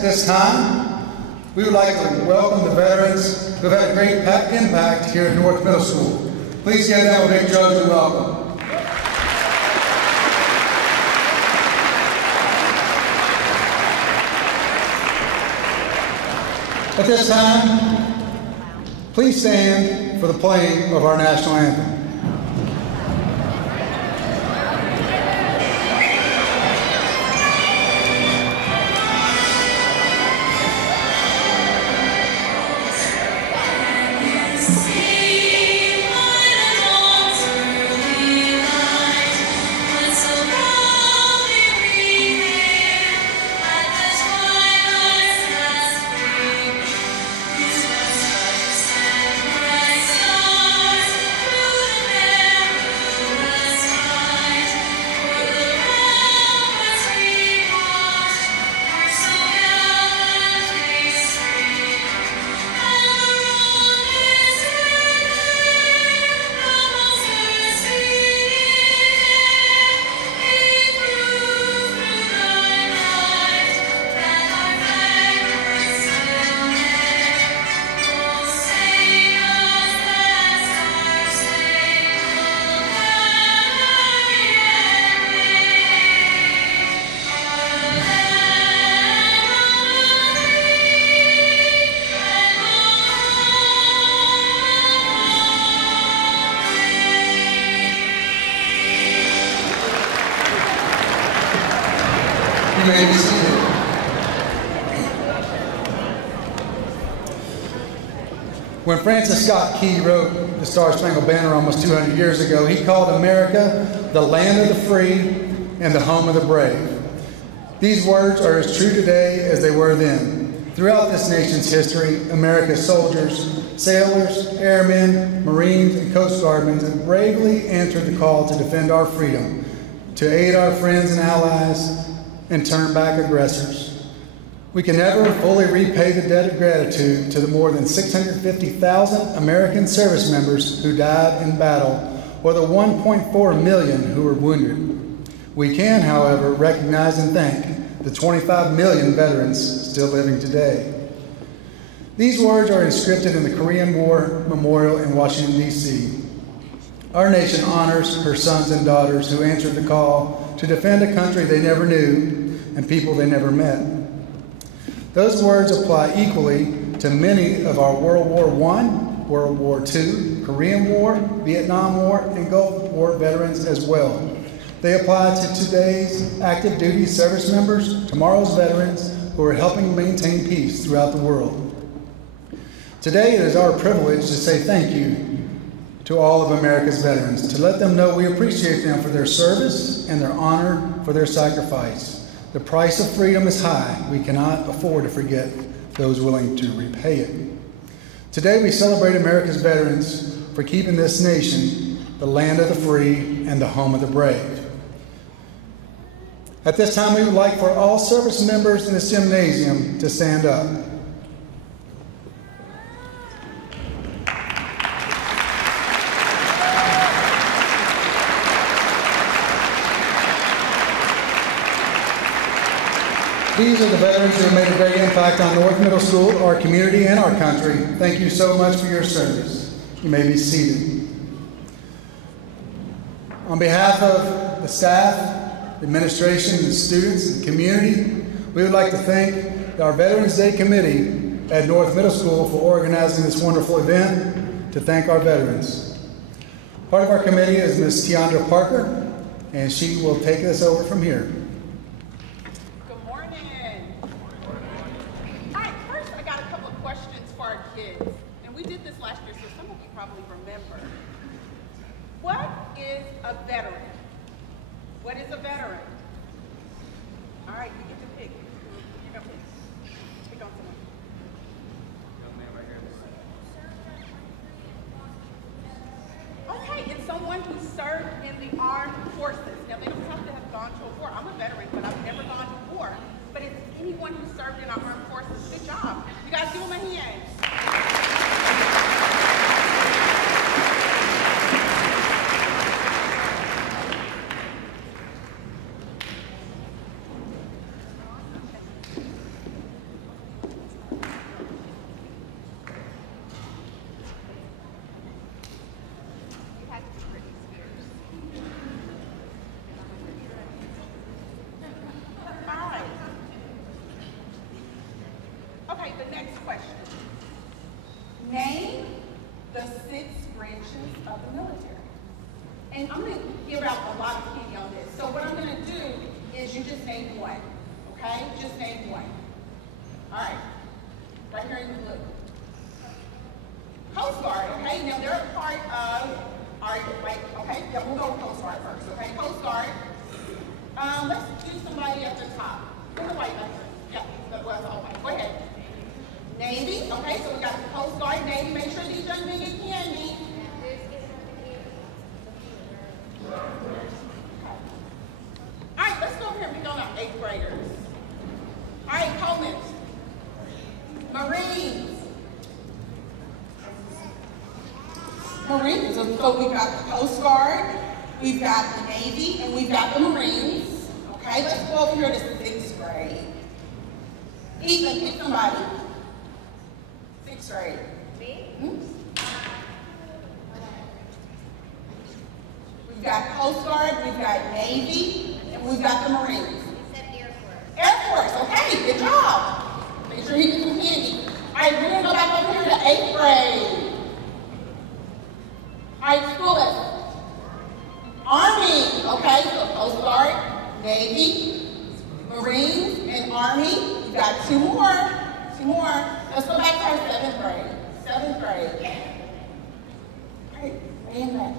At this time, we would like to welcome the veterans who have had a great impact here at North Middle School. Please give them a big Trojan welcome. At this time, please stand for the playing of our national anthem. When Francis Scott Key wrote the Star-Spangled Banner almost 200 years ago, he called America the land of the free and the home of the brave. These words are as true today as they were then. Throughout this nation's history, America's soldiers, sailors, airmen, Marines, and Coast Guardmen have bravely answered the call to defend our freedom, to aid our friends and allies, and turn back aggressors. We can never fully repay the debt of gratitude to the more than 650,000 American service members who died in battle, or the 1.4 million who were wounded. We can, however, recognize and thank the 25 million veterans still living today. These words are inscripted in the Korean War Memorial in Washington, D.C. Our nation honors her sons and daughters who answered the call to defend a country they never knew and people they never met. Those words apply equally to many of our World War I, World War II, Korean War, Vietnam War, and Gulf War veterans as well. They apply to today's active duty service members, tomorrow's veterans who are helping maintain peace throughout the world. Today it is our privilege to say thank you to all of America's veterans, to let them know we appreciate them for their service and their honor for their sacrifice. The price of freedom is high. We cannot afford to forget those willing to repay it. Today we celebrate America's veterans for keeping this nation the land of the free and the home of the brave. At this time, we would like for all service members in this gymnasium to stand up. These are the veterans who have made a great impact on North Middle School, our community, and our country. Thank you so much for your service. You may be seated. On behalf of the staff, the administration, the students, and the community, we would like to thank our Veterans Day Committee at North Middle School for organizing this wonderful event to thank our veterans. Part of our committee is Ms. Tiandra Parker, and she will take us over from here. What is a veteran? All right, you get to pick. You can pick. Pick on someone. Young man right here. Okay, it's someone who served in the armed forces. Now, they don't have to have gone to a war. I'm a veteran, but I've never gone to war. But it's anyone who served in our armed forces. Good job. You guys give them a hand. the next question. Name the 6 branches of the military. And I'm going to give out a lot of candy on this. So what I'm going to do is you just name one, okay? Just name one. All right, right here in the blue. Coast Guard, okay? Now they're a part of our, okay? Yeah, we'll go with Coast Guard first, okay? Coast Guard. Let's do somebody at the top. Who's the white up here? Yeah, well, it's all white. Go ahead. Navy, okay, so we got the Coast Guard, Navy. Make sure these young men get candy. All right, let's go over here and pick on our 8th graders. All right, Coleman. Marines. Marines, so we've got the Coast Guard, we've got the Navy, and we've got the Marines. Okay, let's go over here to 6th grade. Ethan, pick somebody. 6th grade. Me? We've got Coast Guard, we've got Navy, and we've got the Marines. You said Air Force. Air Force, okay, good job. Make sure you get some candy. All right, we're going to go back over here to 8th grade. All right, school lesson. Army, okay, so Coast Guard, Navy, Marines, and Army. We've got 2 more. 2 more. Let's go back to our 7th grade. 7th grade. All right, and back.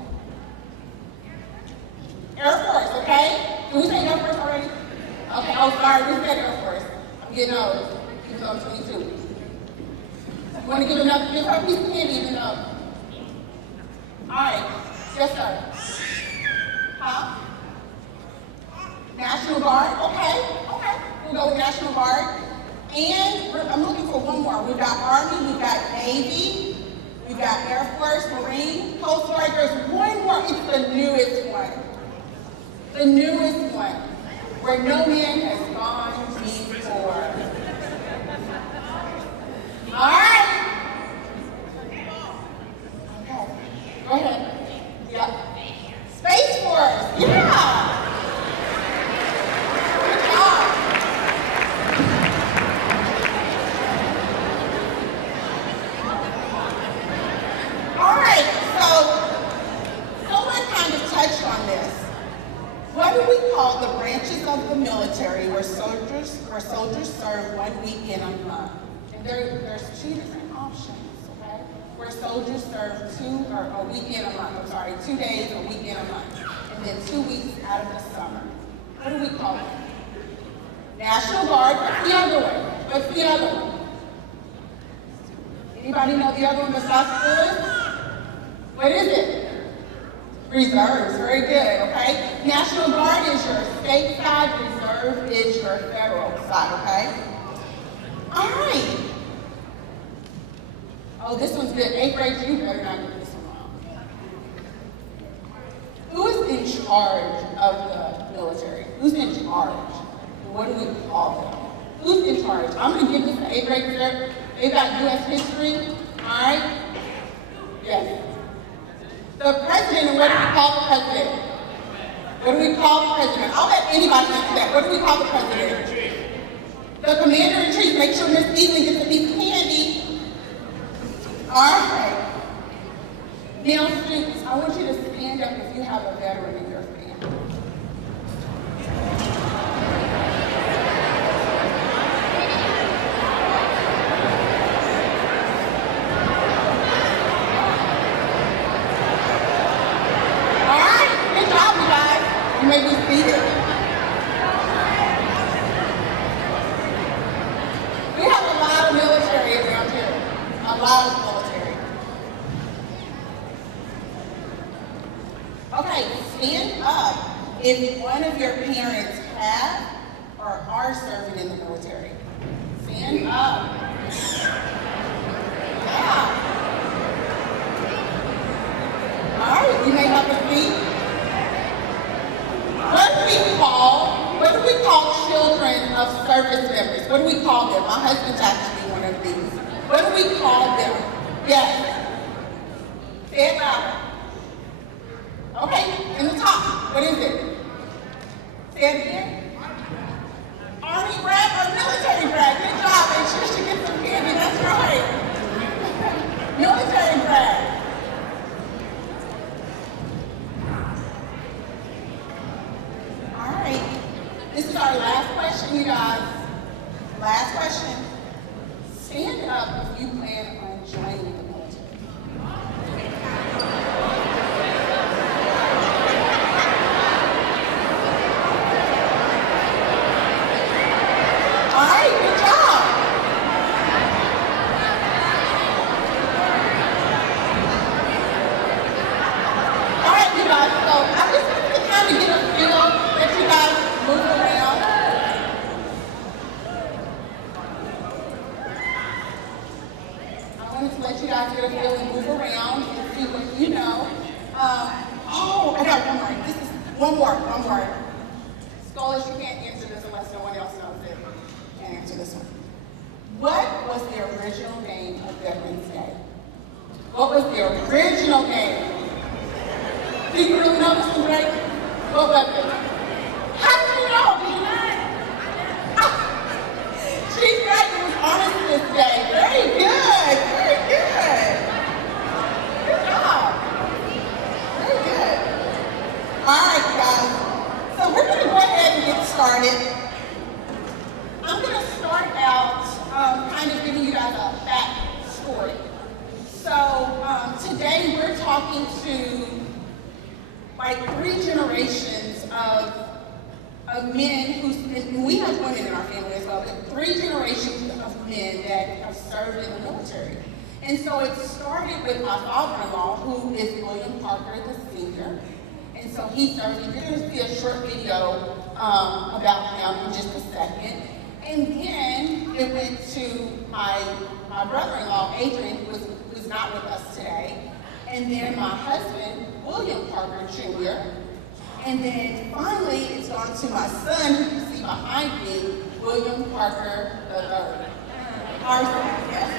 Air Force, okay? Did we say Air Force already? Okay, oh, sorry, we said Air Force. I'm getting old, even though I'm 22. You want to give her a piece of candy, even though. All right, yes, sir. Huh? National Guard, okay. We'll go with National Guard. And I'm looking for one more. We've got Army, we've got Navy, we've got Air Force, Marine, Coast Guard. There's one more, it's the newest one. The newest one, where no man has gone before. All right. Okay, go ahead. Yep. Space Force, yeah. Good job. All right, so someone kind of touched on this. What do we call the branches of the military where soldiers serve 1 weekend a month? And there's 2 different options, okay? Where soldiers serve 2 days a weekend a month, and then 2 weeks out of the summer. What do we call it? National Guard. What's the other one? What's the other one? Anybody know the other one besides schools? What is it? Reserves, very good, okay? National Guard is your state side, reserve is your federal side, okay? All right. Oh, this one's good. 8th grade, you better not get this one wrong. Who is in charge of the military? Who's in charge? What do we call them? Who's in charge? I'm going to give this to 8th grade. They've got U.S. history, all right? Yes. The president, and what do we call the president? What do we call the president? I'll let anybody answer that. What do we call the president? The commander-in-chief. Make sure Miss Eaton gets a piece of candy. All right. Now, students, I want you to stand up if you have a veteran in your family. You may be seated. We have a lot of military around here. A lot of military. Okay, stand up if one of your parents have or are serving in the military. Stand up. Yeah. All right, you may have a seat. What do we call children of service members? What do we call them? My husband's actually one of these. What do we call them? Yes. Say it louder. Okay, in the top. What is it? Say it again. Army brat or military brat? Good job. Make sure she gets some candy. baby, that's right. Military brag. All right. This is our last question, you guys. Last question. Stand up if you plan on joining the military. All right, good job. All right, you guys, so I just want to kind of get a feel that you guys move around. I wanted to let you guys get a feel and move around and see what you know. Oh, I got one more. This is one more. Scholars, you can't answer this unless no one else knows it. Can't answer this one. What was the original name of Veterans Day? What was the original name? Do you really know this one, Drake? What was it? How did you know? Do you know? She's right. It was Armistice Day. Very good. Very good. Good job. Very good. All right, guys. So we're going to go ahead and get started. I'm going to start out kind of giving you guys a back story. So today we're talking to like 3 generations of men and we have women in our family as well, but 3 generations of men that have served in the military. And so it started with my father-in-law, who is William Parker, the senior. And so he served, and you're going to see a short video about him in just a second. And then it went to my brother-in-law, Adrian, who's not with us today. And then my husband, William Parker Jr. And then finally, it's gone to my son, who you see behind me, William Parker III. Our son, yes.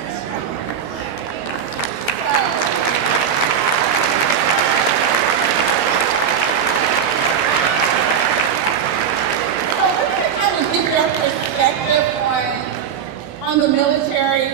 So we're going to kind of give your perspective on the military.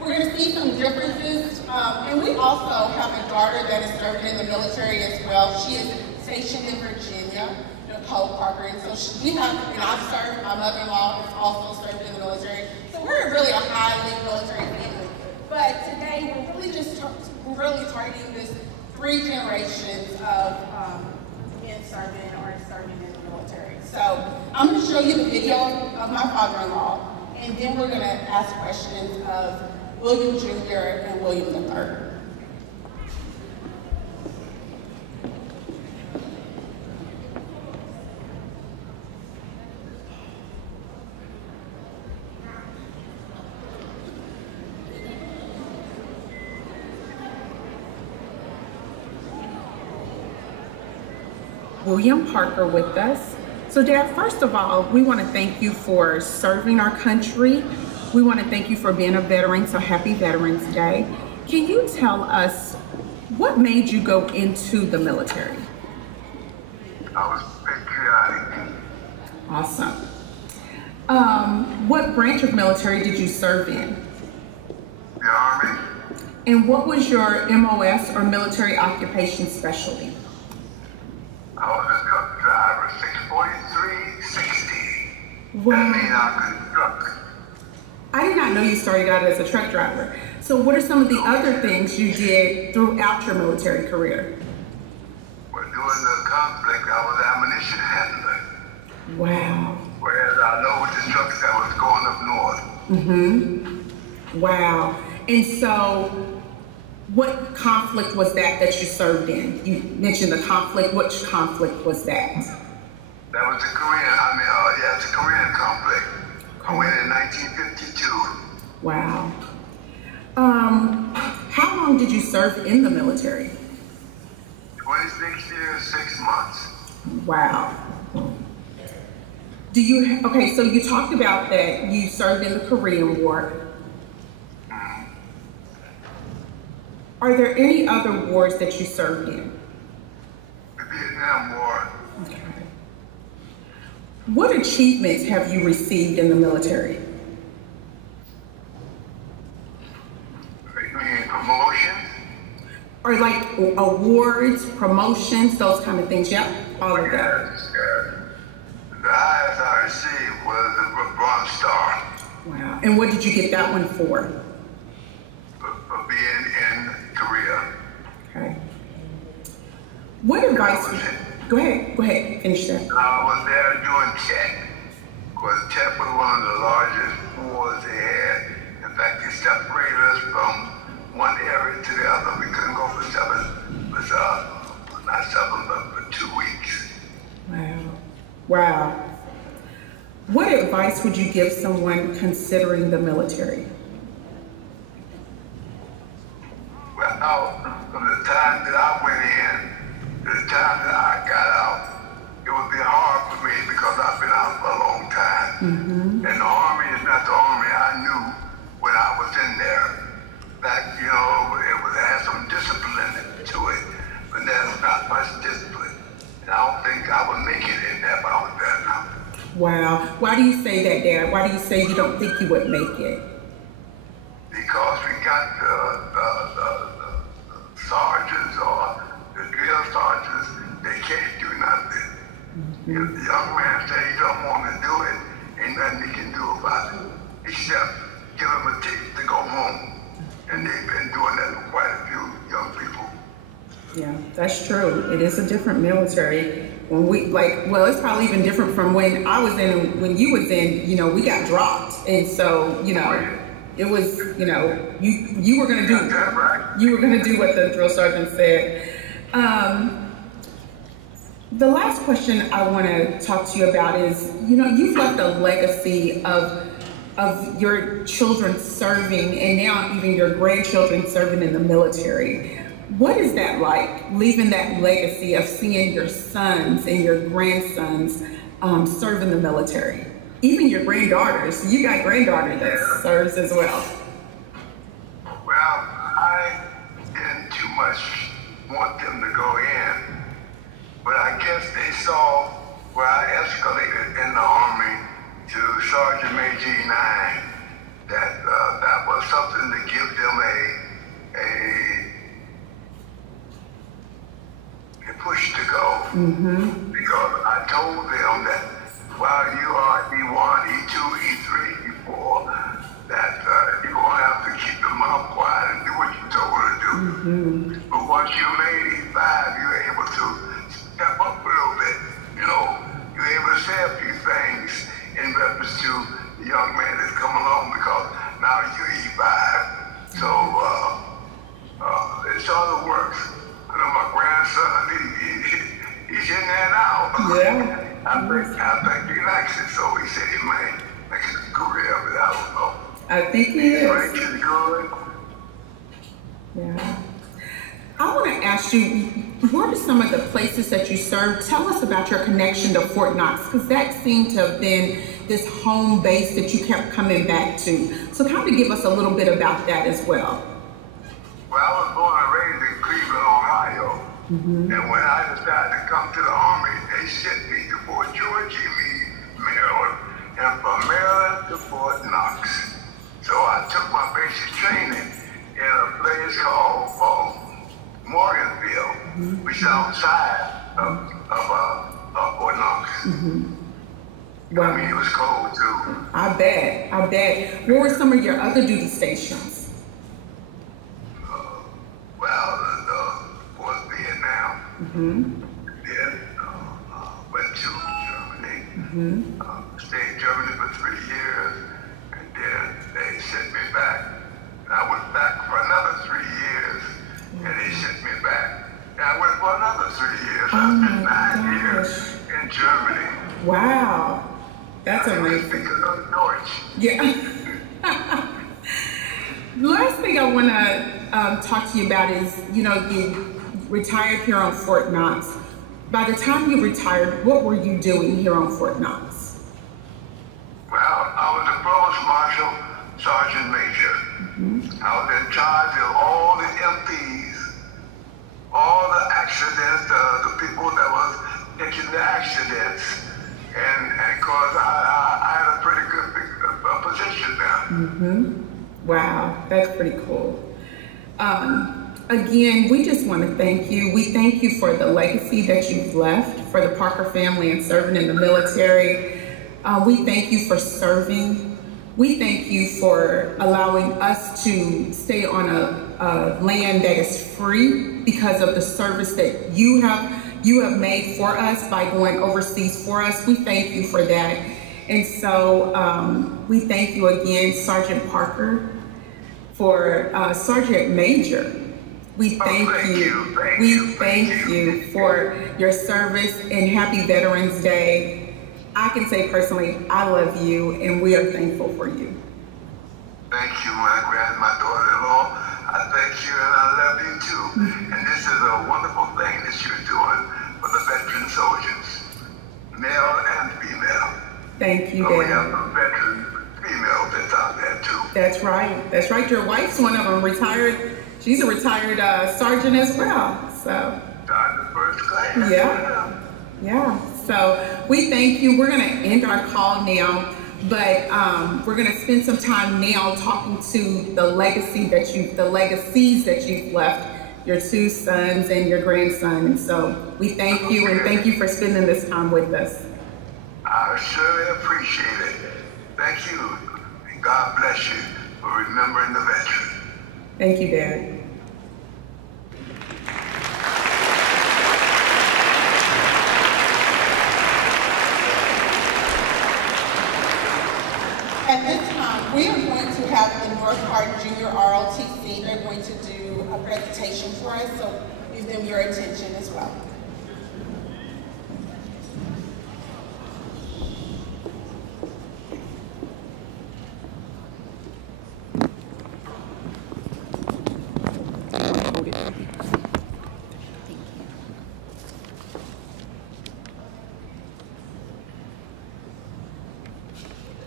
We're going to see some differences. And we also have a daughter that is serving in the military as well. She is stationed in Virginia, Nicole Parker. And so I've served, my mother-in-law has also served in the military. So we're really a highly military family. But today we're really targeting this 3 generations of men serving in the military. So I'm going to show you the video of my father-in-law, and then we're going to ask questions of William Jr. and William III. William Parker with us. So Dad, first of all, we want to thank you for serving our country. We want to thank you for being a veteran, so happy Veterans Day. Can you tell us what made you go into the military? I was patriotic. Awesome. What branch of military did you serve in? The Army. And what was your MOS or military occupation specialty? I was a truck driver, 64360. Wow. That means I could truck. I did not know you started out as a truck driver. So what are some of the other things you did throughout your military career? Well, during the conflict, I was ammunition handler. Wow. Whereas I loaded the trucks that was going up north. Mm-hmm. Wow. And so what conflict was that you served in? You mentioned the conflict. Which conflict was that? That was the Korean, the Korean conflict. I went in 1952. Wow. How long did you serve in the military? 26 years, 6 months. Wow. Okay, so you talked about that you served in the Korean War. Are there any other wars that you served in? The Vietnam War. Okay. What achievements have you received in the military? or like awards, promotions, those kind of things? Yep, all of that. Yes. The highest I received was the Bronze Star. Wow. And what did you get that one for? For being in Korea. Okay. What advice? Go ahead, finish that. I was there doing Czech, because Czech was one of the largest wars they had. In fact, they separated us from one area to the other. We couldn't go for not 7, but for 2 weeks. Wow. Wow. What advice would you give someone considering the military? Well, from the time that I went in to the time that I got out, it would be hard for me because I've been out for a long time. And the Army is not the Army I knew when I was in there. In fact, you know, it had some discipline to it, but there's not much discipline. And I don't think I would make it in there if I was there now. Wow. Why do you say that, Dad? Why do you say you don't think you would make it? Because we got the sergeants or the drill sergeants, they can't do nothing. If the young man say he don't want to do it, ain't nothing he can do about it, except give him a ticket to go home. And they've been doing that for quite a few young people. Yeah, that's true. It is a different military. When we, it's probably even different from when I was in and when you was in, you know, we got dropped. And so, you know, it was, you know, you were gonna do what the drill sergeant said. The last question I want to talk to you about is, you know, you've left a legacy of your children serving, and now even your grandchildren serving in the military. What is that like, leaving that legacy of seeing your sons and your grandsons serve in the military? Even your granddaughters. You got granddaughter that serves as well. Well, I didn't too much want them to go in, but I guess they saw where I escalated in the Army to Sergeant Major E9, that that was something to give them a push to go. Because I told them that while you are E1, E2, E3, E4, that you're going to have to keep your mouth quiet and do what you told her to do. But once you made E5, you're able to step up a little bit. You know, you're able to say a few things in reference to the young man that's come along, because now you're E5. So it sort of works. I know my grandson, he's in there now. Yeah. I think he likes it, so he said he might make a career, but I don't know. I think he is. Right, he's good. Yeah. I want to ask you, what are some of the places that you served? Tell us about your connection to Fort Knox, because that seemed to have been this home base that you kept coming back to. So kind of give us a little bit about that as well. Well, I was born and raised in Cleveland, Ohio. And when I decided to come to the Army, they sent me to Fort George, Maryland, and from Maryland to Fort Knox. So I took my basic training in a place called Morganville, which is outside of Fort Knox. Wow. I mean, it was cold too. I bet. What were some of your other duty stations? Then went to Germany, stayed in Germany for 3 years, and then they sent me back. And I went back for another 3 years, and they sent me back. And I went for another 3 years. I spent 9 years in Germany. Wow, that's amazing. Because of Deutsch. Yeah. The last thing I want to talk to you about is, you know, you retired here on Fort Knox. By the time you retired, what were you doing here on Fort Knox? Well, I was a Provost Marshal, Sergeant Major. I was in charge of all the MPs, all the accidents, the people that was taking the accidents. And of course, I had a pretty good position there. Wow, that's pretty cool. Again, we just want to thank you. We thank you for the legacy that you've left for the Parker family and serving in the military. We thank you for serving. We thank you for allowing us to stay on a land that is free because of the service that you have made for us by going overseas for us. We thank you for that. And so we thank you again, Sergeant Parker, for Sergeant Major. We thank you. We thank you for your service and happy Veterans Day. I can say personally, I love you and we are thankful for you. Thank you, my daughter-in-law. I thank you and I love you too. And this is a wonderful thing that you're doing for the veteran soldiers, male and female. Thank you, so Dad. We have some veteran females that's out there too. That's right. That's right. Your wife's one of them, retired. She's a retired sergeant as well. So. Sergeant first class. Yeah. Yeah. So we thank you. We're going to end our call now, but we're going to spend some time now talking to the legacies that you've left, your two sons and your grandson. And so we thank you and thank you for spending this time with us. I surely appreciate it. Thank you. And God bless you for remembering the veteran. Thank you, Dad. At this time, we are going to have the North Hart Junior ROTC. They're going to do a presentation for us, so give them your attention as well.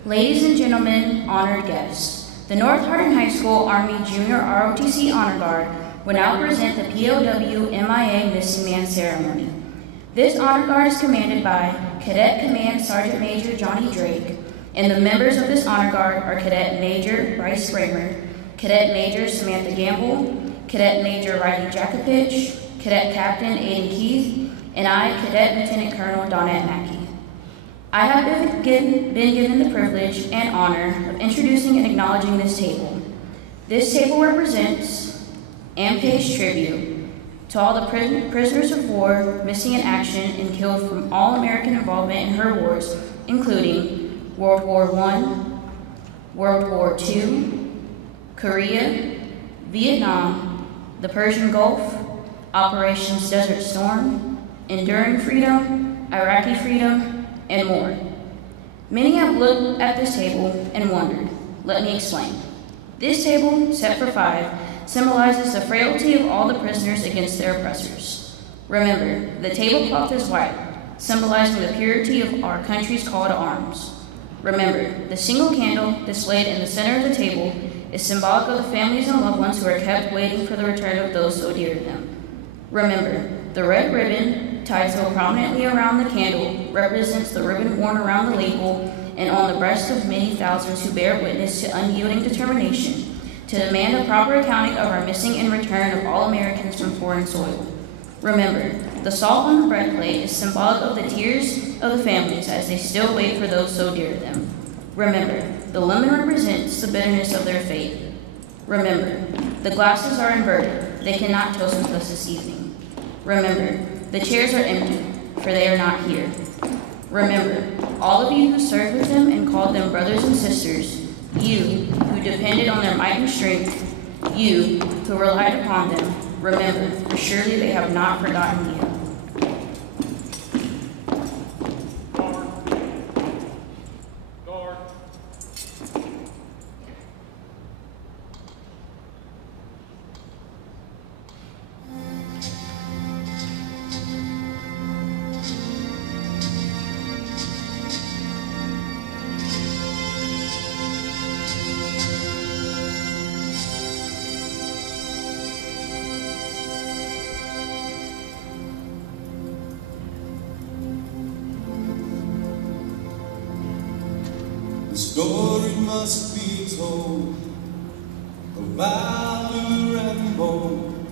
Ladies and gentlemen, honored guests, the North Hardin High School Army Junior ROTC Honor Guard will now present the POW MIA Missing Man Ceremony. This Honor Guard is commanded by Cadet Command Sergeant Major Johnny Drake, and the members of this Honor Guard are Cadet Major Bryce Spramer, Cadet Major Samantha Gamble, Cadet Major Riley Jakopich, Cadet Captain Aiden Keith, and I, Cadet Lieutenant Colonel Donette Mackey. I have been given the privilege and honor of introducing and acknowledging this table. This table represents and pays tribute to all the prisoners of war missing in action and killed from all American involvement in her wars, including World War I, World War II, Korea, Vietnam, the Persian Gulf, Operations Desert Storm, Enduring Freedom, Iraqi Freedom, and more. Many have looked at this table and wondered. Let me explain. This table, set for 5, symbolizes the frailty of all the prisoners against their oppressors. Remember, the tablecloth is white, symbolizing the purity of our country's call to arms. Remember, the single candle displayed in the center of the table is symbolic of the families and loved ones who are kept waiting for the return of those so dear to them. Remember, the red ribbon, tied so prominently around the candle, represents the ribbon worn around the label and on the breast of many thousands who bear witness to unyielding determination to demand a proper accounting of our missing and return of all Americans from foreign soil. Remember, the salt on the bread plate is symbolic of the tears of the families as they still wait for those so dear to them. Remember, the lemon represents the bitterness of their fate. Remember, the glasses are inverted. They cannot toast with us this evening. Remember, the chairs are empty, for they are not here. Remember, all of you who served with them and called them brothers and sisters, you who depended on their might and strength, you who relied upon them, remember, for surely they have not forgotten you. The story must be told of valor and bold,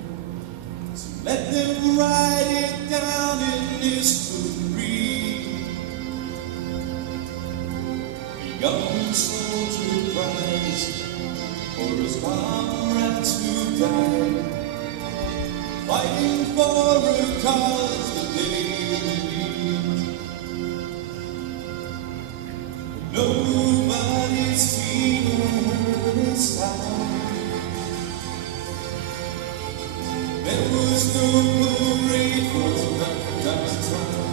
Let them write it down in history. The young soldier cries for his comrades who died, fighting for a cause that they believed. Nobody's seen or heard a sound. There was no parade for downtown.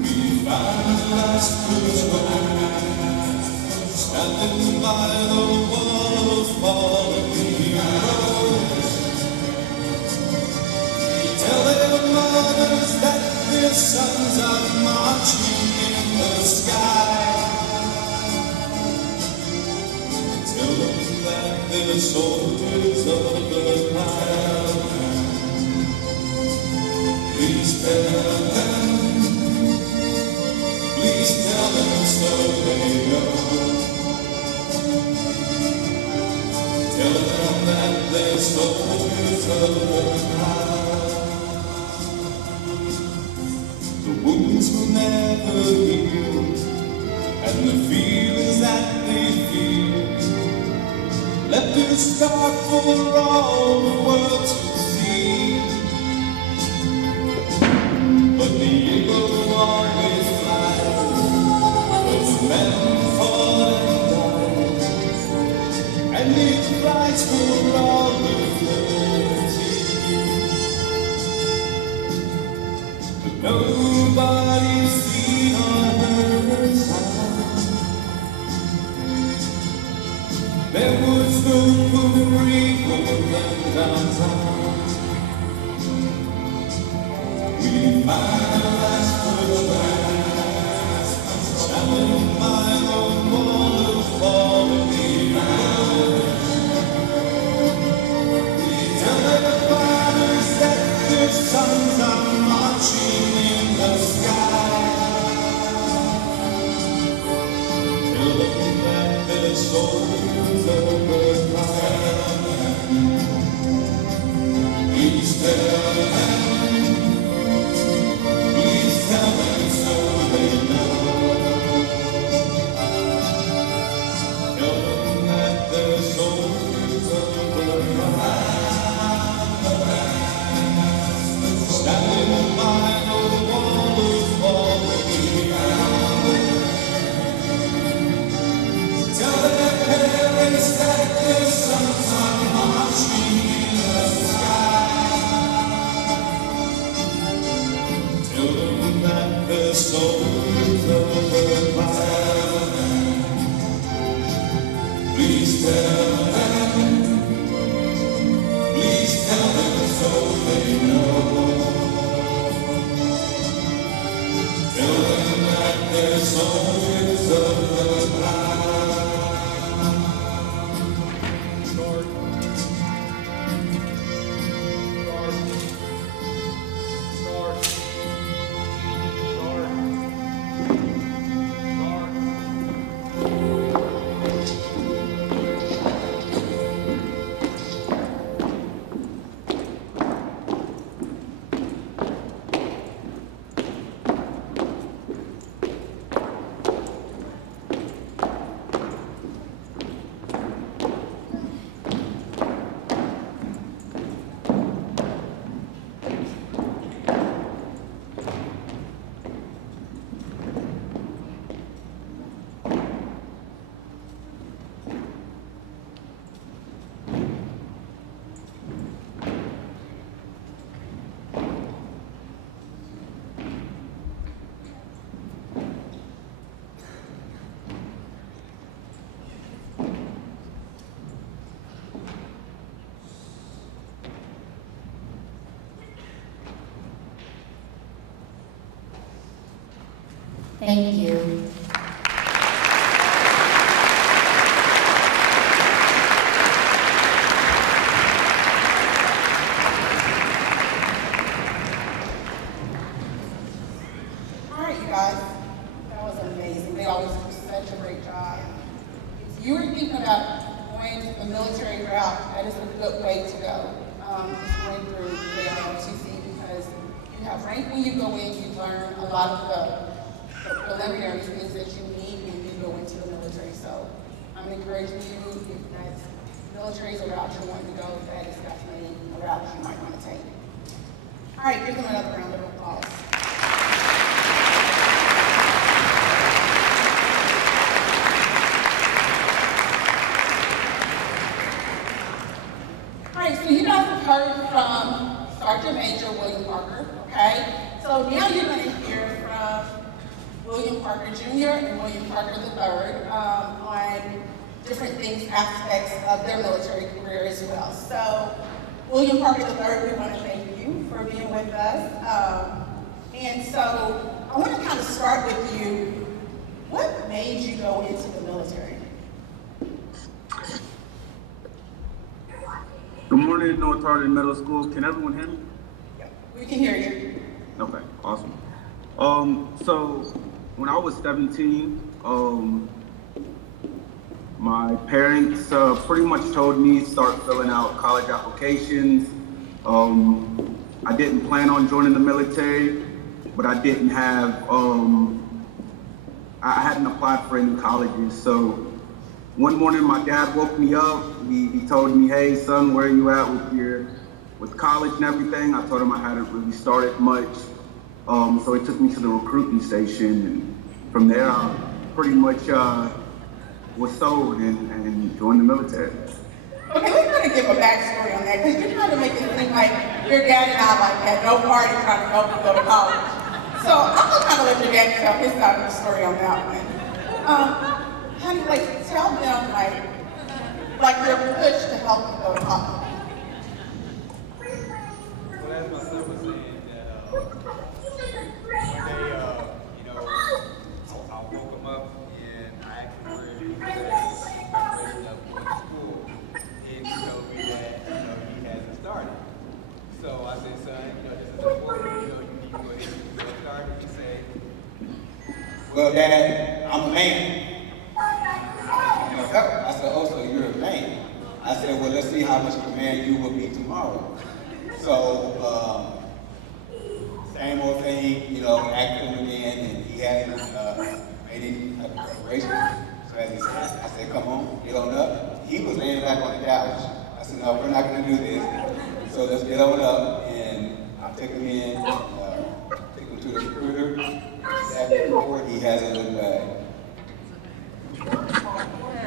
We found the last patrol standing by the wall of fallen heroes. Tell their mothers that their sons are marching in the sky. Tell them that they're soldiers of the cloud. Please tell them so they know. Tell them that they're soldiers of the cloud. The wounds will never heal, and the feelings that they feel left a scar for all the world to see. But the eagle always flies where the men fall and die, and it flies for all eternity. But nobody's seen or heard a sound. There was no parade for them downtown. We found the last photograph standing by the wall of fallen heroes. Tell their fathers that their sons are marching in the sky. Tell them that their soldiers of the cloud. Please tell them so they know. Tell them that they're soldiers of the cloud, standing by the wall of fallen heroes. Tell their parents that their sons are marching in the sky. Tell them that they're soldiers of the cloud. Please tell them so they know. Tell them that they're soldiers of the cloud. Thank you. All right, you guys, that was amazing. They always do such a great job. If you were thinking about going to the military route, that is a good way to go. just went through the HCEC because you have rank when you go in, you learn a lot of the preliminary things that you need when you go into the military. So I'm encouraging you, if that's military is a route you want to go, that is definitely a route you might want to take. All right, give them another round of applause. All right, so you guys have heard from Sergeant Major William Parker, okay? So now you're going to hear from William Parker Jr. and William Parker III on different things, aspects of their military career as well. So William Parker III, we want to thank you for being with us. And so I want to kind of start with you. What made you go into the military? Good morning, North Hardin Middle School. Can everyone hear me? We can hear you. Okay, awesome. So when I was 17, my parents pretty much told me start filling out college applications. I didn't plan on joining the military, but I didn't have, I hadn't applied for any colleges. So one morning my dad woke me up. He told me, hey son, where are you at with college and everything? I told him I hadn't really started much. So he took me to the recruiting station, and from there I pretty much was sold and joined the military. Okay, let's kind of give a backstory on that, because you're trying to make it seem like your dad and I had no party trying to help you go to college. So I'm gonna kind of let your dad tell his side of the story on that one. Honey, like tell them like your push to help you go to college. Well, as my son was saying, that one day, I woke him up and I asked him where he was at. I ready enough going to school, and he told me that he hasn't started. So I said, son, this is important. You need to go ahead and get started. He said, well, Dad, I'm a man. I said, oh, so you're a man. I said, well, let's see how much of a man you will be tomorrow. So, same old thing, asked him again, and he hasn't made any preparation. So as he said, I said, come on, get on up. He was laying back on the couch. I said, no, we're not going to do this. So let's get on up. And I took him in, took him to the recruiter. After the report, he hasn't looked back.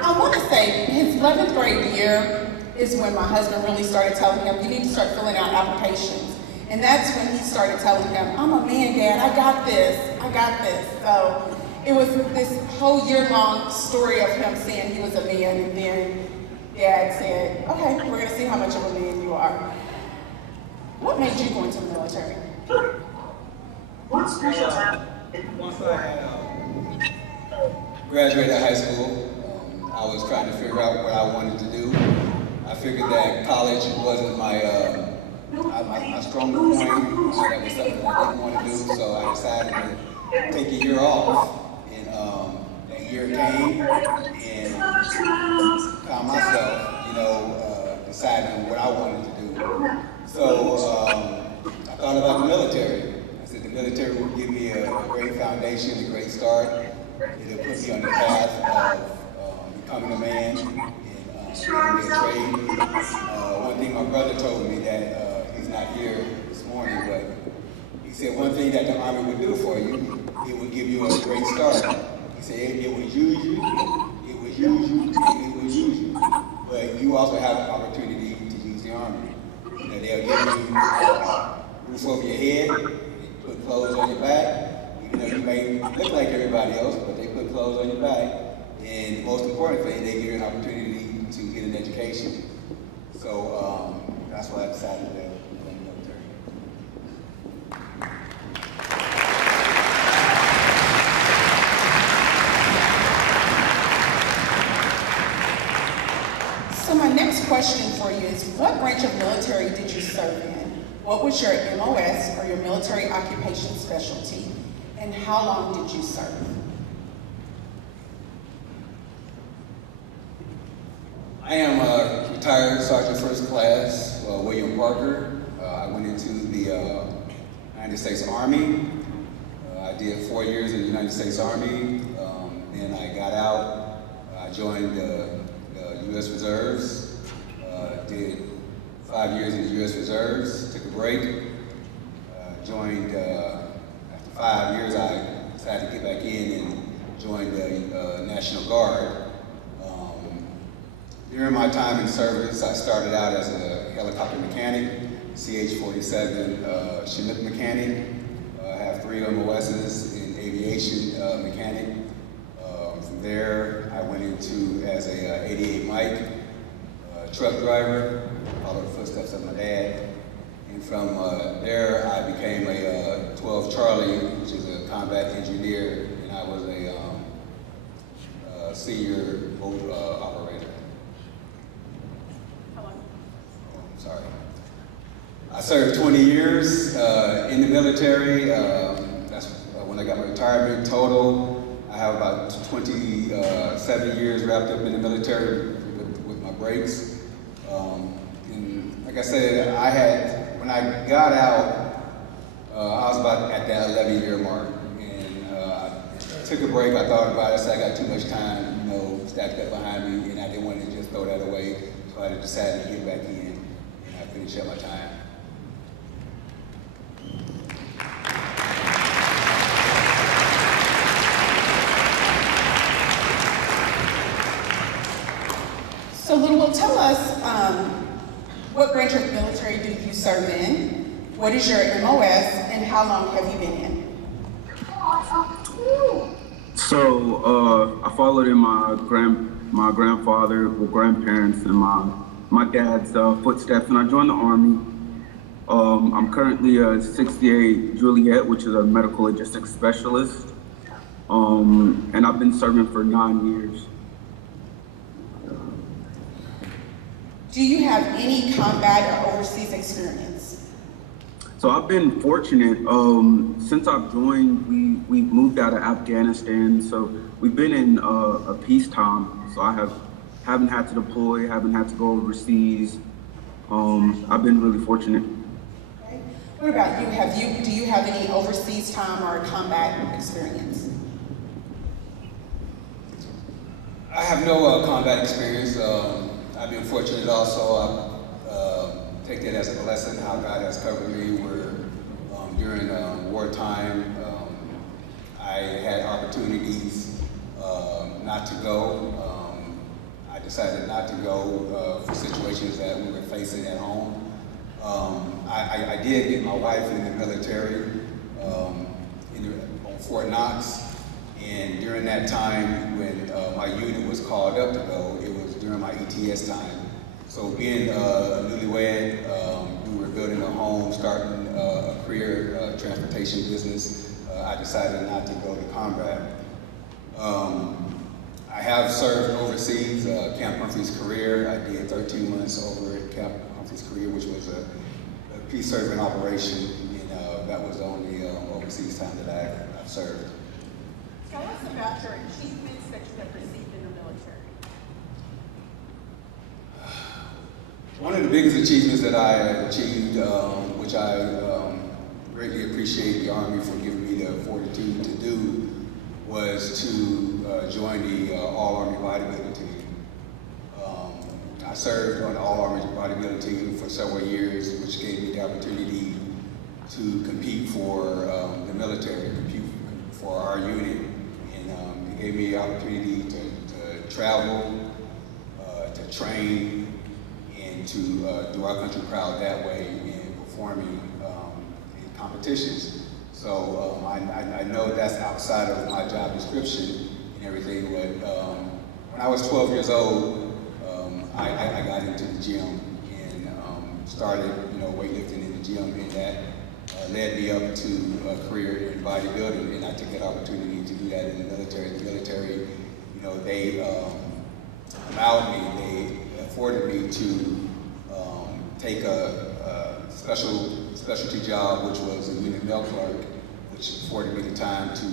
I want to say his 11th grade year is when my husband really started telling him, you need to start filling out applications. And that's when he started telling him, I'm a man, Dad, I got this. So it was this whole year-long story of him saying he was a man, and then Dad said, okay, we're going to see how much of a man you are. What made you go into the military? Once I had graduated high school, I was trying to figure out what I wanted to do. I figured that college wasn't my stronger point. That was something I didn't want to do, so I decided to take a year off. And that year came, and found myself, deciding what I wanted to do. So I thought about the military. I said the military would give me a great foundation, a great start. It'll put me on the path of becoming a man and getting me a trade. One thing my brother told me that he's not here this morning, but he said one thing that the Army would do for you, it would give you a great start. He said it would use you, but you also have an opportunity to use the Army. They'll give you a roof over your head, put clothes on your back. You may look like everybody else, but they put clothes on your back. And the most important thing, they give you an opportunity to get an education. So that's why I decided to go in the military. So my next question for you is, what branch of military did you serve in? What was your MOS, or your military occupation specialty? And how long did you serve? I am a retired Sergeant First Class. William Parker. I went into the United States Army. I did 4 years in the United States Army. Then I got out. I joined the U.S. Reserves. Did 5 years in the U.S. Reserves. Took a break. Joined after 5 years. I decided to get back in and joined the National Guard. During my time in service, I started out as a helicopter mechanic, CH-47 Chinook mechanic. I have 3 MOSs in aviation mechanic. From there, I went into as a 88 Mike truck driver, followed the footsteps of my dad. And from there, I became a 12 Charlie, which is a combat engineer, and I was a senior boat operator. Sorry. I served 20 years in the military. That's when I got my retirement total. I have about 27 years wrapped up in the military with my breaks. And like I said, when I got out, I was about at that 11-year mark. And I took a break, I thought about it, I said I got too much time, stacked up behind me, and I didn't want to just throw that away. So I decided to get back in. Finish up my time. So Little, tell us what branch of the military do you serve in? What is your MOS, and how long have you been in? So I followed in my grandfather, or grandparents, and my dad's footsteps, and I joined the Army. I'm currently a 68 Juliet, which is a medical logistics specialist, and I've been serving for 9 years. Do you have any combat or overseas experience? So I've been fortunate. Since I've joined, we've moved out of Afghanistan, so we've been in a peacetime. So I haven't had to deploy, haven't had to go overseas. I've been really fortunate. Okay. What about you? Do you have any overseas time or combat experience? I have no combat experience. I've been fortunate also. I take that as a blessing, how God has covered me, where during wartime, I had opportunities not to go. I decided not to go for situations that we were facing at home. I did get my wife in the military on Fort Knox, and during that time when my unit was called up to go, it was during my ETS time. So being newlywed, we were building a home, starting a career transportation business. I decided not to go to combat. I have served overseas, Camp Humphrey's Career. I did 13 months over at Camp Humphrey's Career, which was a peace serving operation, and that was the only overseas time that I've served. Tell us about your achievements that you have received in the military. One of the biggest achievements that I achieved, which I greatly appreciate the Army for giving me the fortitude to do, was to join the All-Army Bodybuilding Team. I served on the All-Army Bodybuilding Team for several years, which gave me the opportunity to compete for the military, compete for our unit. And it gave me the opportunity to travel, to train, and to do our country proud that way in performing in competitions. So I know that's outside of my job description and everything, but when I was 12 years old, I got into the gym and started, weightlifting in the gym, and that led me up to a career in bodybuilding, and I took that opportunity to do that in the military. The military, they allowed me, they afforded me to take a specialty job, which was a unit mail clerk, which afforded me the time to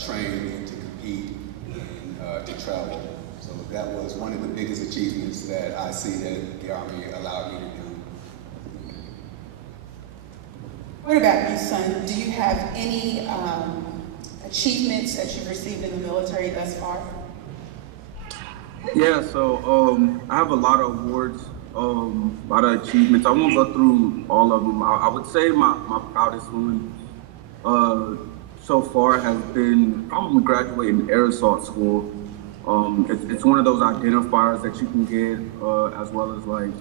train and to compete and to travel. So that was one of the biggest achievements that I see that the Army allowed me to do. What about you, son? Do you have any achievements that you've received in the military thus far? Yeah, so I have a lot of awards, a lot of achievements. I won't go through all of them. I would say my proudest one so far has been probably graduating air assault school. It's one of those identifiers that you can get, as well as like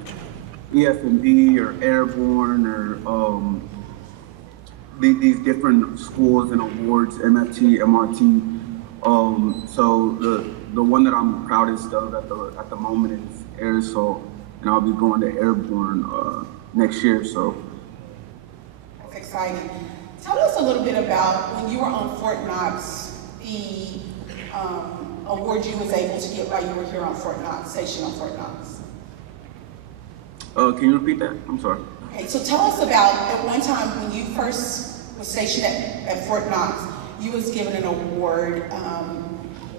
EFMB or airborne or these different schools and awards, MFT, MRT. So the one that I'm proudest of at the moment is air assault, and I'll be going to airborne next year. So that's exciting. Tell us a little bit about when you were on Fort Knox, the award you was able to get while you were here on Fort Knox, stationed on Fort Knox. Can you repeat that? I'm sorry. Okay, so tell us about at one time when you first was stationed at Fort Knox, you was given an award,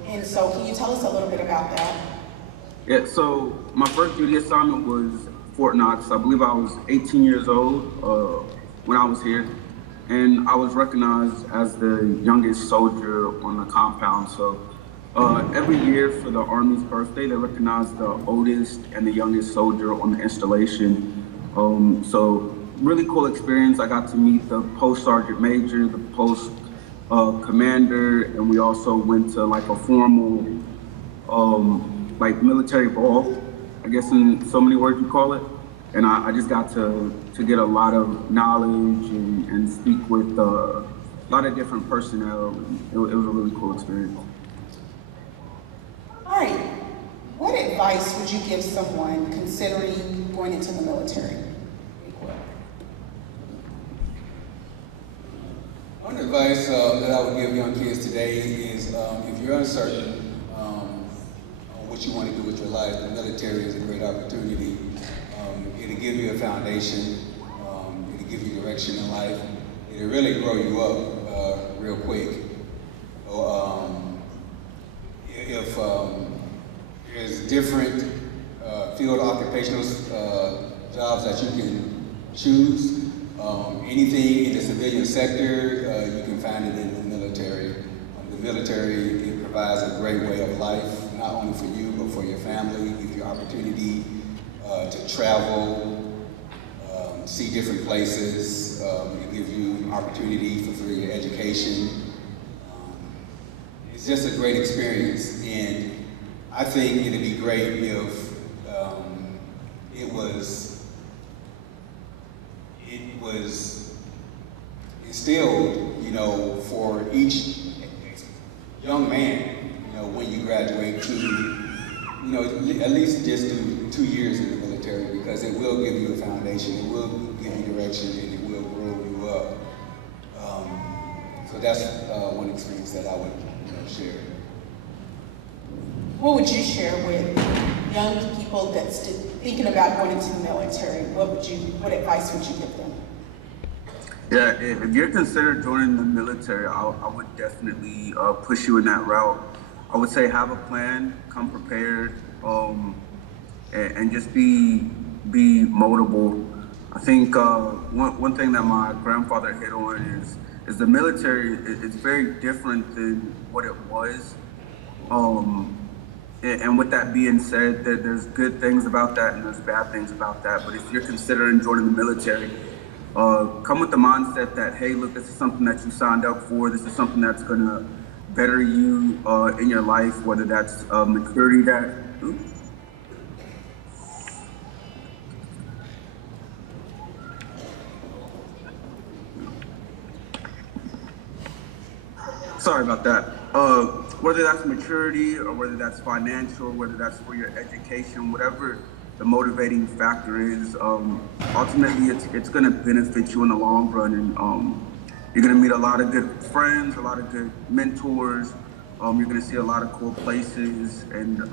and so can you tell us a little bit about that? Yeah, so my first duty assignment was Fort Knox. I believe I was 18 years old when I was here, and I was recognized as the youngest soldier on the compound. So every year for the Army's birthday, they recognize the oldest and the youngest soldier on the installation. So really cool experience. I got to meet the post sergeant major, the post commander, and we also went to like a formal like military ball, I guess in so many words you call it. And I just got to get a lot of knowledge and speak with a lot of different personnel. It was a really cool experience. All right, what advice would you give someone considering going into the military? One advice that I would give young kids today is if you're uncertain on what you want to do with your life, the military is a great opportunity. It'll give you a foundation, it'll give you direction in life, it'll really grow you up real quick. So, if there's different field occupational jobs that you can choose, anything in the civilian sector, you can find it in the military. The military, it provides a great way of life, not only for you, but for your family. It gives you opportunity to travel, see different places. It gives you opportunity for your education. It's just a great experience, and I think it'd be great if it was instilled, you know, for each young man, you know, when you graduate to, you know, at least just do 2 years in the military, because it will give you a foundation, it will give you direction, and it will grow you up. So that's one experience that I would share. What would you share with young people that's thinking about going into the military? What advice would you give them? Yeah, if you're considered joining the military, I would definitely push you in that route. I would say have a plan, come prepared, and just be moldable. I think one thing that my grandfather hit on is the military is very different than what it was. And with that being said, there's good things about that and there's bad things about that. But if you're considering joining the military, come with the mindset that, hey, look, this is something that you signed up for. This is something that's gonna better you in your life, whether that's maturity that. Oops. Sorry about that. Whether that's maturity or whether that's financial, whether that's for your education, whatever the motivating factor is, ultimately it's going to benefit you in the long run, and you're going to meet a lot of good friends, a lot of good mentors. You're going to see a lot of cool places, and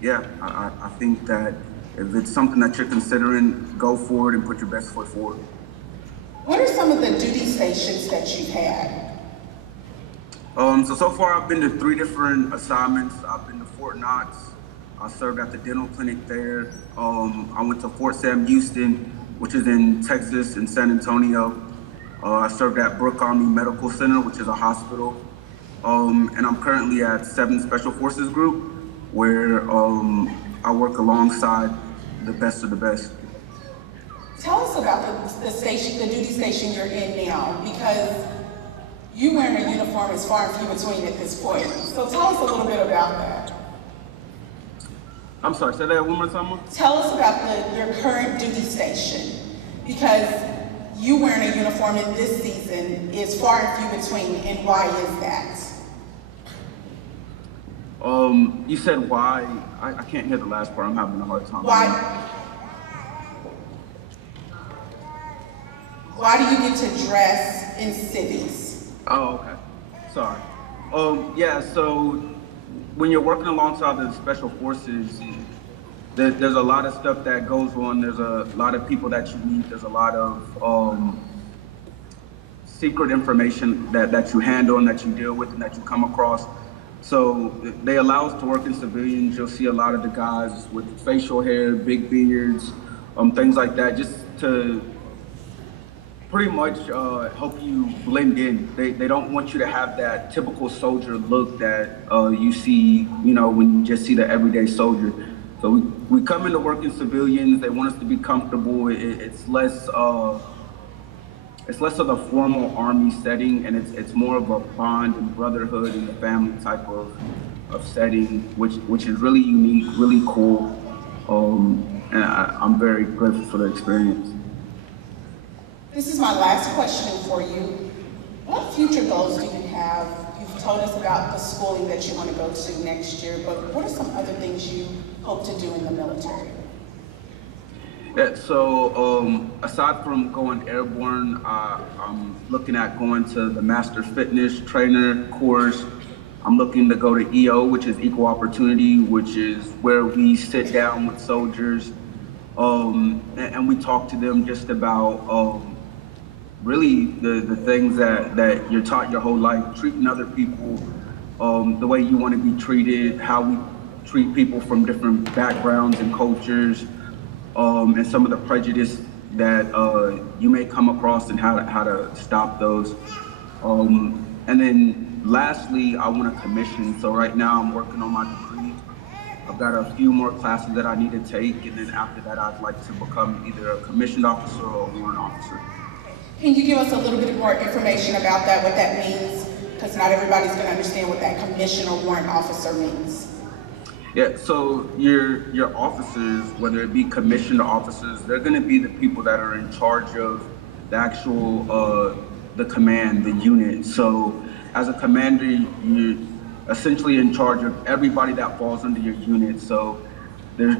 yeah, I think that if it's something that you're considering, go forward and put your best foot forward. What are some of the duty stations that you've had? So far I've been to 3 different assignments. I've been to Fort Knox. I served at the dental clinic there. I went to Fort Sam Houston, which is in Texas, in San Antonio. I served at Brooke Army Medical Center, which is a hospital. And I'm currently at 7 Special Forces Group, where I work alongside the best of the best. Tell us about the station, the duty station you're in now, because you wearing a uniform is far and few between at this point. So tell us a little bit about that. I'm sorry, say that one more time. Tell us about your current duty station, because you wearing a uniform in this season is far and few between, and why is that? You said why? I can't hear the last part. I'm having a hard time. Why do you get to dress in civies? Oh, okay. Sorry. Yeah, so when you're working alongside the Special Forces, there's a lot of stuff that goes on. There's a lot of people that you meet. There's a lot of secret information that you handle and that you deal with and that you come across. So they allow us to work in civilians. You'll see a lot of the guys with facial hair, big beards, things like that, just to pretty much help you blend in. They don't want you to have that typical soldier look that you see, when you just see the everyday soldier. So we come into work in civilians. They want us to be comfortable. It's less of a formal Army setting, and it's more of a bond and brotherhood and a family type of setting, which is really unique, really cool, and I'm very grateful for the experience. This is my last question for you. What future goals do you have? You've told us about the schooling that you want to go to next year, but what are some other things you hope to do in the military? Yeah, so aside from going airborne, I'm looking at going to the Master Fitness Trainer course. I'm looking to go to EO, which is Equal Opportunity, which is where we sit down with soldiers and we talk to them just about really the things that you're taught your whole life, treating other people the way you want to be treated, how we treat people from different backgrounds and cultures, and some of the prejudice that you may come across and how to stop those. And then lastly, I want to commission. So right now I'm working on my degree. I've got a few more classes that I need to take, and then after that I'd like to become either a commissioned officer or a warrant officer. Can you give us a little bit more information about that, what that means? Because not everybody's going to understand what that commissioned or warrant officer means. Yeah, so your officers, whether it be commissioned officers, they're going to be the people that are in charge of the actual, the command, the unit. So as a commander, you're essentially in charge of everybody that falls under your unit. So there's a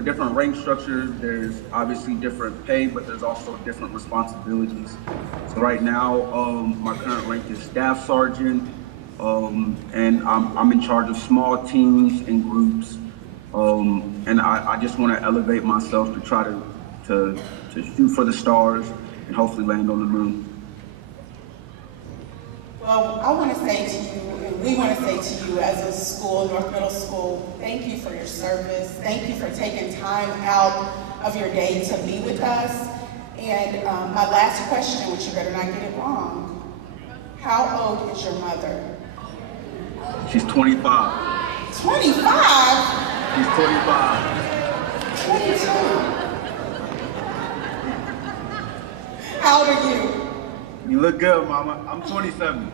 different rank structure. There's obviously different pay, but there's also different responsibilities. So right now, my current rank is Staff Sergeant. And I'm in charge of small teams and groups, and I just want to elevate myself to try to shoot for the stars and hopefully land on the moon. Well, I want to say to you, and we want to say to you as a school, North Middle School, thank you for your service. Thank you for taking time out of your day to be with us. And my last question, which you better not get it wrong, how old is your mother? She's 25. 25? She's 25. 22. How old are you? You look good, Mama. I'm 27.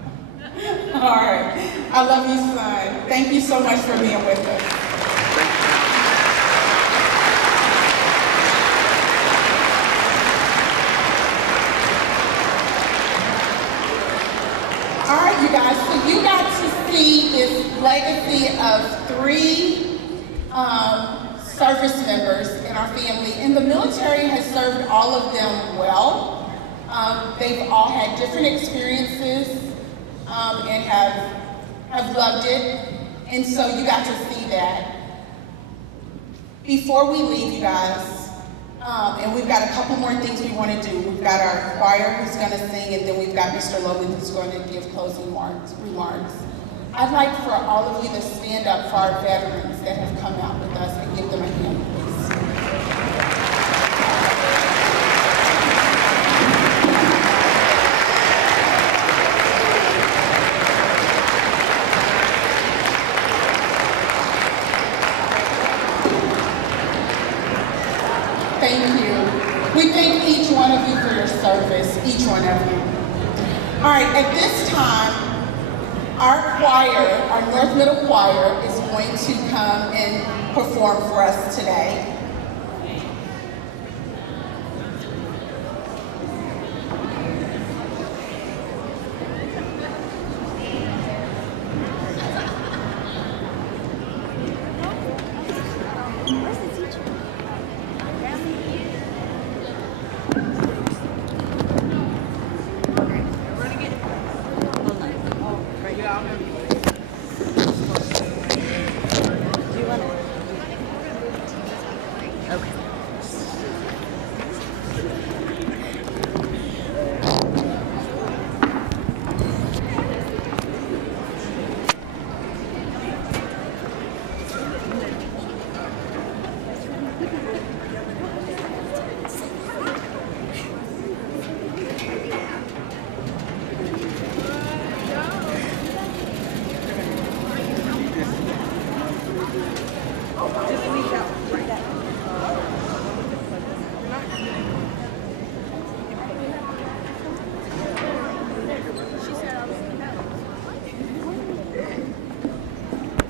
All right. I love you, son. Thank you so much for being with us. All right, you guys. So you got to see this legacy of 3 service members in our family. And the military has served all of them well. They've all had different experiences and have loved it. And so you got to see that. Before we leave, you guys, and we've got a couple more things we want to do. We've got our choir who's going to sing, and then we've got Mr. Logan who's going to give closing remarks. I'd like for all of you to stand up for our veterans that have come out with us and give them a hand, please. service, each one of you. All right, at this time, our choir, our North Middle Choir, is going to come and perform for us today.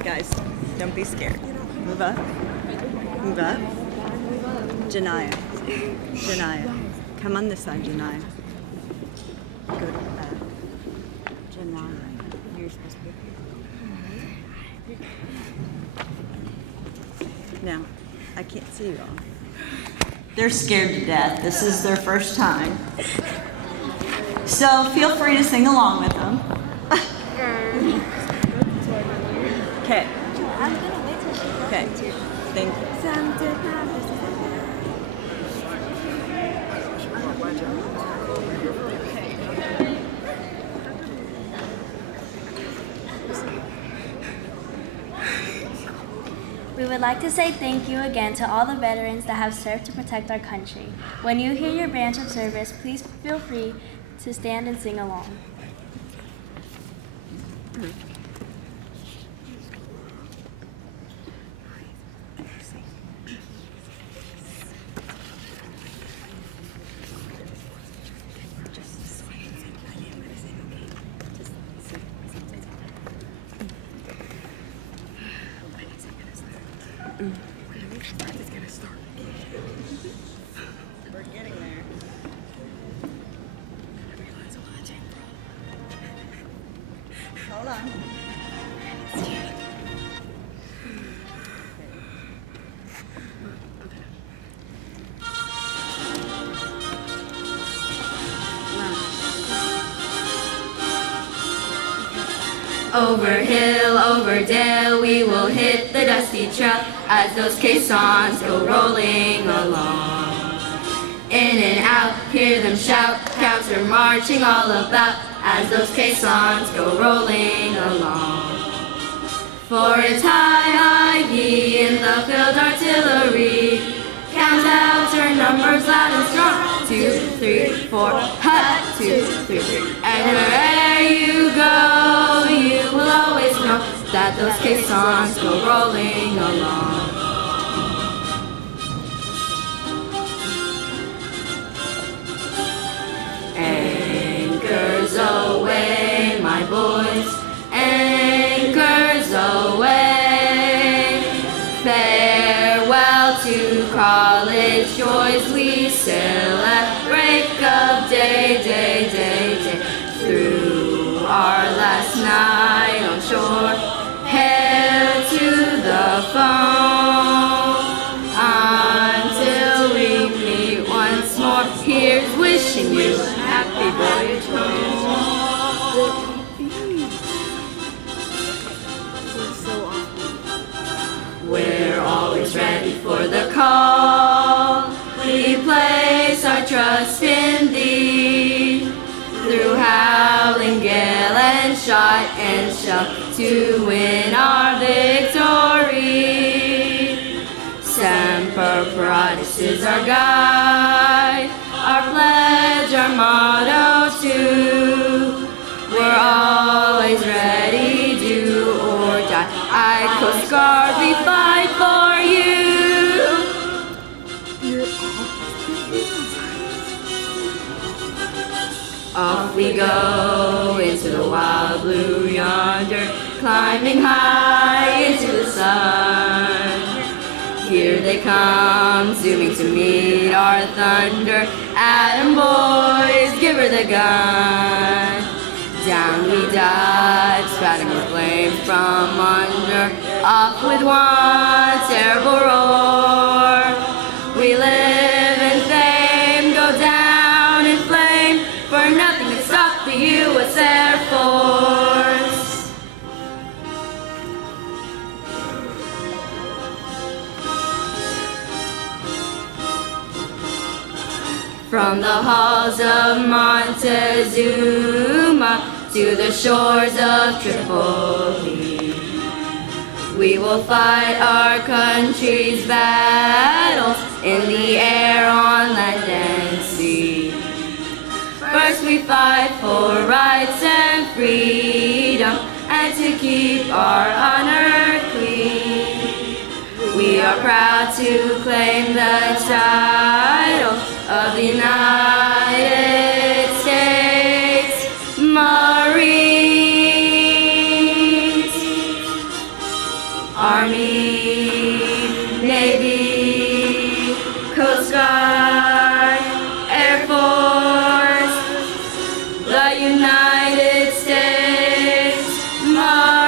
Guys, don't be scared. Move up. Move up. Janaya. Janaya. Come on this side, Janaya. Go to the back. Janaya. You're supposed to be here. Now, I can't see you all. They're scared to death. This is their first time. So feel free to sing along with them. Okay. Okay. Thank you. We would like to say thank you again to all the veterans that have served to protect our country. When you hear your branch of service, please feel free to stand and sing along. We're getting there. Hold on. Over hill, over dale, we will hit the dusty trail as those caissons go rolling along. In and out, hear them shout, counter marching all about as those caissons go rolling along. For it's high, high ye in the field artillery. Count out your numbers loud and strong. 2, 3, 4, hut, 2, 3, 3. And wherever you go, you will always know that those caissons go rolling along. Anchors away, my boys, anchors away. Farewell to college joys, we sail at break of day, day, day, day. Through our last night on shore, hail to the foam. Until we meet once more, here's wishing you a happy voyage home. We're always ready for the call. We place our trust in Thee. Through howling gale and shot and shell to win our victory. Semper Paratus is our guide, our pledge, our motto too. We're always ready, do or die. I Coast Guard, we fight for you. off we go into the wild blue yonder, climbing high into the sun. Here they come, zooming to meet our thunder. Adam boys, give her the gun. Down we dive, spouting the flames from under, off with one terrible roar. We live in fame, go down in flame, for nothing can stop the U.S. Air Force. From the halls of Montezuma to the shores of Tripoli, we will fight our country's battles in the air, on land and sea. First we fight for rights and freedom, and to keep our honor clean. We are proud to claim the title of the United States Marines. Army, Navy, Coast Guard, Air Force, the United States Marines.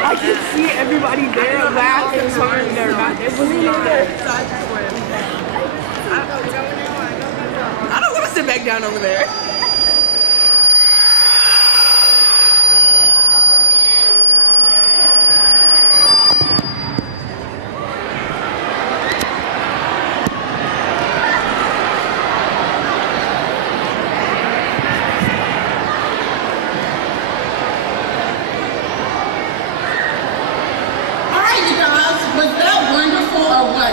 I could see everybody there laughing and talking there. It wasn't even there. I don't want to sit back down over there.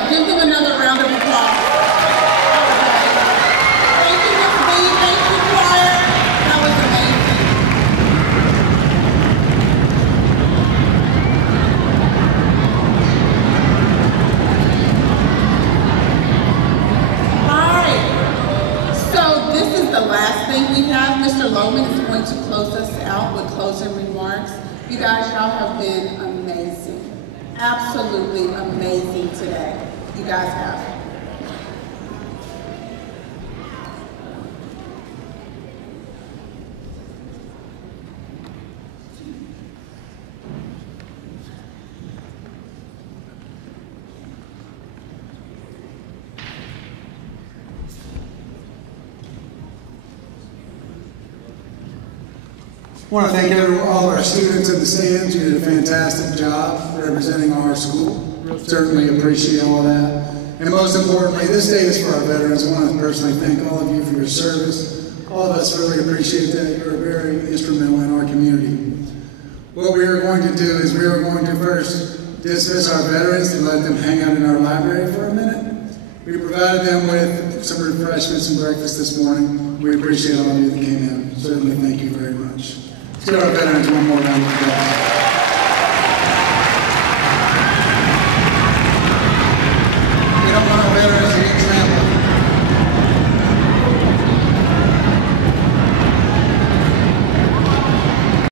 Give them another round of applause. Thank you, Ms. B. Thank you, choir. That was amazing. All right. So this is the last thing we have. Mr. Lohman is going to close us out with closing remarks. You guys, y'all have been amazing. Absolutely amazing today. You guys have. I want to thank all of our students in the stands. You did a fantastic job representing our school. Certainly appreciate all that. And most importantly, this day is for our veterans. I want to personally thank all of you for your service. All of us really appreciate that. You're very instrumental in our community. What we are going to do is we are going to first dismiss our veterans and let them hang out in our library for a minute. We provided them with some refreshments and breakfast this morning. We appreciate all of you that came in. Certainly thank you very much. Let's give our veterans one more round of applause.